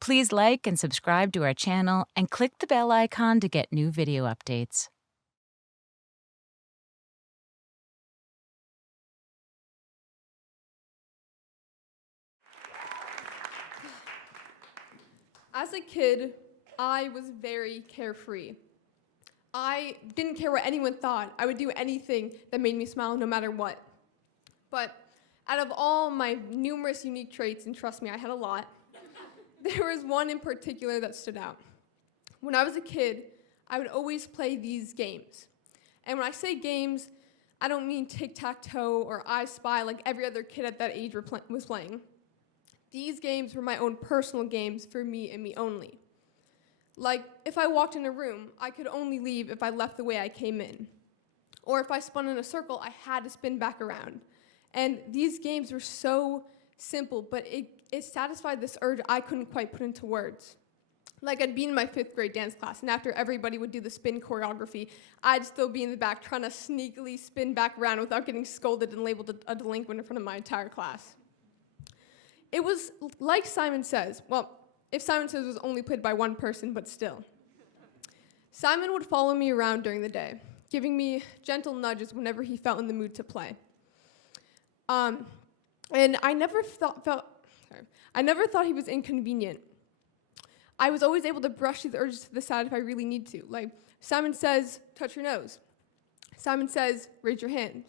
Please like and subscribe to our channel and click the bell icon to get new video updates. As a kid, I was very carefree. I didn't care what anyone thought. I would do anything that made me smile no matter what. But out of all my numerous unique traits, and trust me, I had a lot, there was one in particular that stood out. When I was a kid, I would always play these games. And when I say games, I don't mean tic-tac-toe or I Spy like every other kid at that age was playing. These games were my own personal games for me and me only. Like, if I walked in a room, I could only leave if I left the way I came in. Or if I spun in a circle, I had to spin back around. And these games were so simple, but it satisfied this urge I couldn't quite put into words. Like, I'd be in my 5th grade dance class, and after everybody would do the spin choreography, I'd still be in the back trying to sneakily spin back around without getting scolded and labeled a delinquent in front of my entire class. It was like Simon Says. Well, if Simon Says was only played by one person, but still. Simon would follow me around during the day, giving me gentle nudges whenever he felt in the mood to play. And I never thought he was inconvenient. I was always able to brush these urges to the side if I really need to. Like, Simon Says, touch your nose. Simon Says, raise your hands.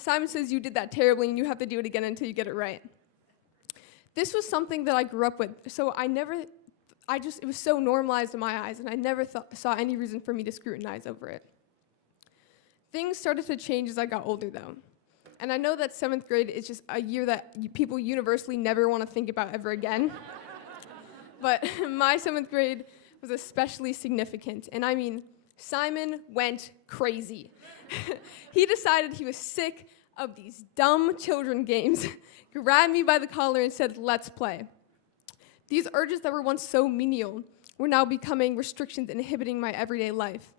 Simon Says, you did that terribly and you have to do it again until you get it right. This was something that I grew up with, so it was so normalized in my eyes, and I never saw any reason for me to scrutinize over it. Things started to change as I got older, though. And I know that 7th grade is just a year that people universally never want to think about ever again. But my 7th grade was especially significant, and I mean, Simon went crazy. He decided he was sick of these dumb children games, grabbed me by the collar and said, let's play. These urges that were once so menial were now becoming restrictions inhibiting my everyday life.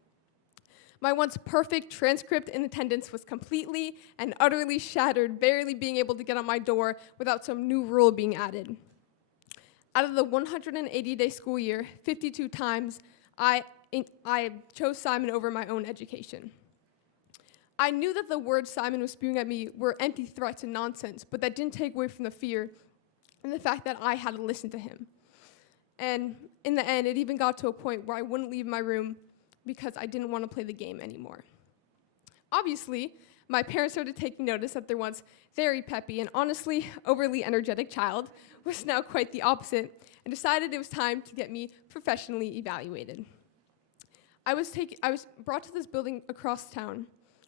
My once perfect transcript in attendance was completely and utterly shattered, barely being able to get on my door without some new rule being added. Out of the 180-day school year, 52 times, I chose Simon over my own education. I knew that the words Simon was spewing at me were empty threats and nonsense, but that didn't take away from the fear and the fact that I had to listen to him. And in the end, it even got to a point where I wouldn't leave my room because I didn't want to play the game anymore. Obviously, my parents started taking notice that their once very peppy and honestly overly energetic child was now quite the opposite and decided it was time to get me professionally evaluated. I was brought to this building across town,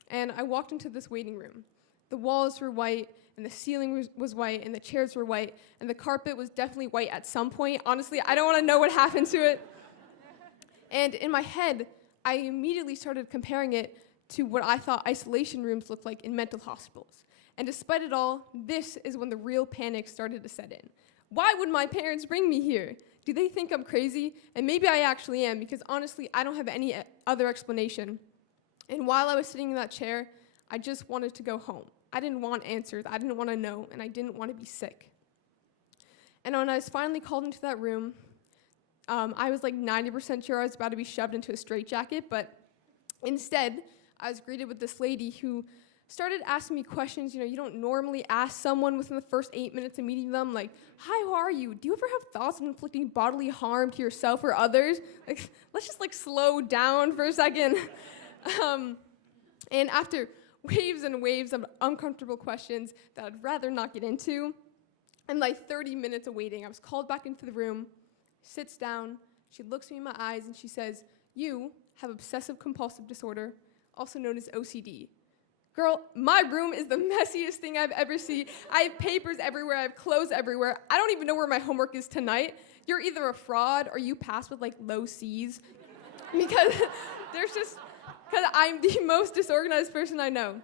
and I walked into this waiting room. The walls were white, and the ceiling was white, and the chairs were white, and the carpet was definitely white at some point. Honestly, I don't want to know what happened to it. And in my head, I immediately started comparing it to what I thought isolation rooms looked like in mental hospitals. And despite it all, this is when the real panic started to set in. Why would my parents bring me here? Do they think I'm crazy? And maybe I actually am, because honestly, I don't have any other explanation. And while I was sitting in that chair, I just wanted to go home. I didn't want answers, I didn't want to know, and I didn't want to be sick. And when I was finally called into that room, I was like 90% sure I was about to be shoved into a straitjacket, but instead, I was greeted with this lady who started asking me questions, you don't normally ask someone within the first 8 minutes of meeting them, like, hi, how are you? Do you ever have thoughts of inflicting bodily harm to yourself or others? Like, let's just slow down for a second. And after waves and waves of uncomfortable questions that I'd rather not get into, and 30 minutes of waiting, I was called back into the room, sits down, she looks me in my eyes, and she says, you have obsessive compulsive disorder, also known as OCD. Girl, my room is the messiest thing I've ever seen. I have papers everywhere, I have clothes everywhere. I don't even know where my homework is tonight. You're either a fraud or you pass with low C's. Because I'm the most disorganized person I know.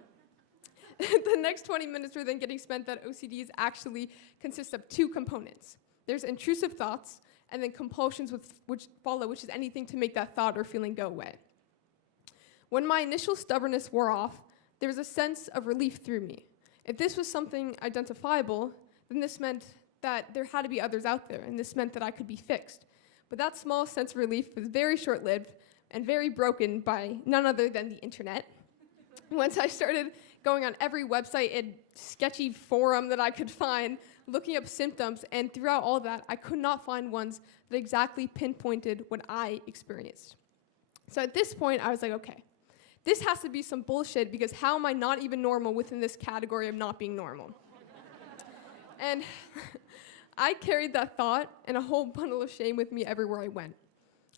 The next 20 minutes were then getting spent that OCDs actually consist of 2 components. There's intrusive thoughts, and then compulsions which follow, which is anything to make that thought or feeling go away. When my initial stubbornness wore off, there was a sense of relief through me. If this was something identifiable, then this meant that there had to be others out there, and this meant that I could be fixed. But that small sense of relief was very short-lived and very broken by none other than the internet. Once I started going on every website and sketchy forum that I could find, looking up symptoms, and throughout all that, I could not find ones that exactly pinpointed what I experienced. So at this point, I was like, okay, this has to be some bullshit, because how am I not even normal within this category of not being normal? And I carried that thought and a whole bundle of shame with me everywhere I went.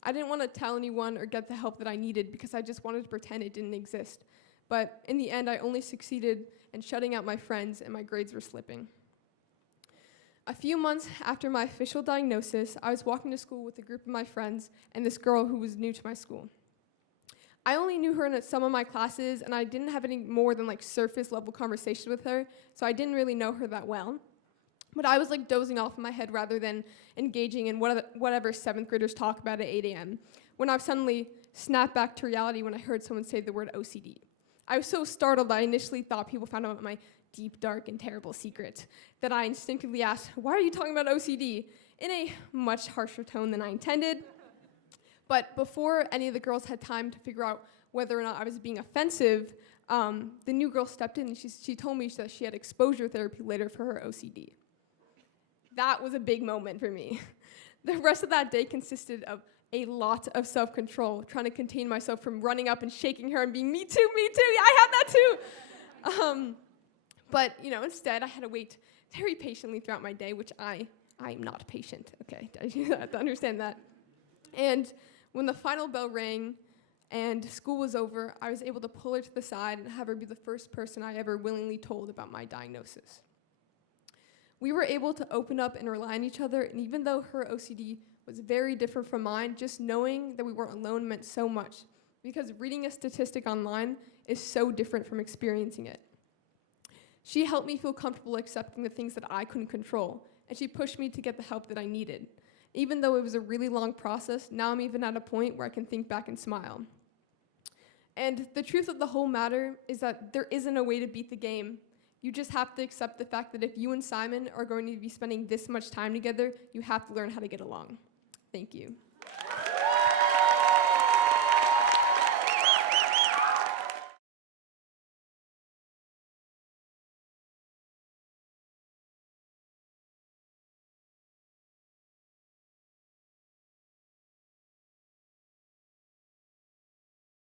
I didn't want to tell anyone or get the help that I needed because I just wanted to pretend it didn't exist. But in the end, I only succeeded in shutting out my friends, and my grades were slipping. A few months after my official diagnosis, I was walking to school with a group of my friends and this girl who was new to my school. I only knew her in some of my classes, and I didn't have any more than surface level conversations with her, so I didn't really know her that well. But I was dozing off in my head rather than engaging in whatever 7th graders talk about at 8 a.m. when I suddenly snapped back to reality when I heard someone say the word OCD. I was so startled that I initially thought people found out my deep, dark, and terrible secret that I instinctively asked, "Why are you talking about OCD?" in a much harsher tone than I intended. But before any of the girls had time to figure out whether or not I was being offensive, the new girl stepped in and she told me that she had exposure therapy later for her OCD. That was a big moment for me. The rest of that day consisted of a lot of self-control, trying to contain myself from running up and shaking her and being, me too, I had that too. But instead I had to wait very patiently throughout my day, which I'm not patient, okay? You have to understand that. And when the final bell rang and school was over, I was able to pull her to the side and have her be the first person I ever willingly told about my diagnosis. We were able to open up and rely on each other, and even though her OCD was very different from mine, just knowing that we weren't alone meant so much, because reading a statistic online is so different from experiencing it. She helped me feel comfortable accepting the things that I couldn't control, and she pushed me to get the help that I needed. Even though it was a really long process, now I'm even at a point where I can think back and smile. And the truth of the whole matter is that there isn't a way to beat the game. You just have to accept the fact that if you and Simon are going to be spending this much time together, you have to learn how to get along. Thank you.